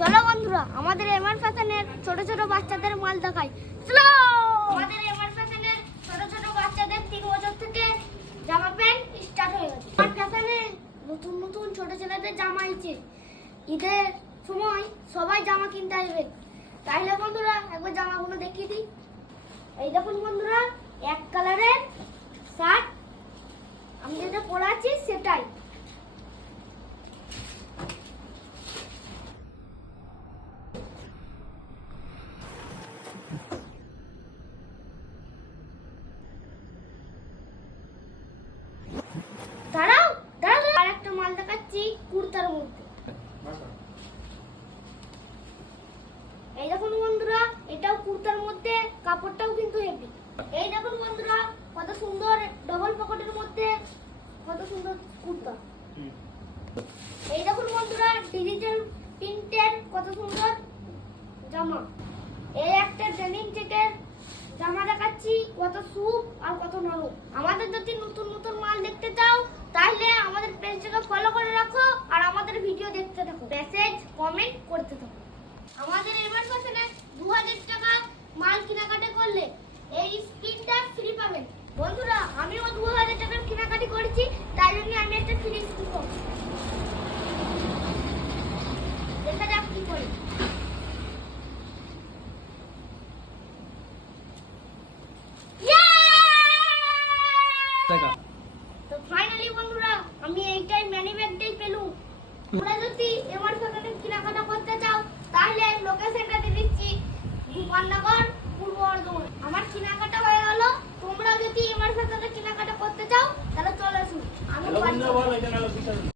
চলো বন্ধুরা আমাদের এমআর ফ্যাশনের ছোট ছোট বাচ্চাদের মাল দেখাই। চলো আমাদের এমআর ফ্যাশনের ছোট ছোট বাচ্চাদের 3 বছর থেকে জামা প্যান্ট স্টার্ট হয়ে গেছে। এমআর ফ্যাশনে নতুন নতুন ছোট ছেলেদের জামা আইছে। ঈদের সময় সবাই জামা কিনতে আসবে, তাইলে বন্ধুরা একবার জামাগুলো দেখিয়ে দিই। এই দেখুন বন্ধুরা, এক কালারের শার্ট, আমি যেটা পরে আছি সেটাই। দাঁড়াও দাঁড়াও, আর একটা মাল দেখাচ্ছি কুর্তার মধ্যে। এই দেখুন বন্ধুরা, এটাও কুর্তার মধ্যে, কাপড়টাও কিন্তু হেভি। এই দেখুন বন্ধুরা, কত সুন্দর ডবল পকেটের মধ্যে কত সুন্দর কুর্তা। এই দেখুন বন্ধুরা, ডিজিটাল প্রিন্টের কত সুন্দর জামা। এই একটা ডেনিম চেকের জামা দেখাচ্ছি, কত সুপ আর কত নরম। আমাদের যদি নতুন নতুন মাল দেখতে চাও তাহলে আমাদের পেজটাকে ফলো করে রাখো আর আমাদের ভিডিও দেখতে থাকো, মেসেজ কমেন্ট করতে থাকো। আমাদের এবার ফ্যাশনে 2000 টাকা মাল কেনাকাটা করলে এই স্ক্রিনটা ফ্রি পাবেন। বন্ধুরা আমিও 2000 টাকার কেনাকাটি করেছি, তাই জন্য আমি একটা ফ্রি স্ক্রিন পাবো। দেখা যাক কি করে। তো ফাইনালি বন্ধুরা আমি এইটাই মানি ব্যাগটাই পেলুম। তোমরা যদি এমআর ফ্যাশনে কেনাকাটা করতে চাও তাহলে লোকেশনটা দিয়ে দিচ্ছি, গোপালনগর, পূর্ব বর্ধমান। আমার কেনাকাটা হয়ে গেল। তোমরা যদি এমআর ফ্যাশনে কেনাকাটা করতে চাও তাহলে চলে আসুন। আমি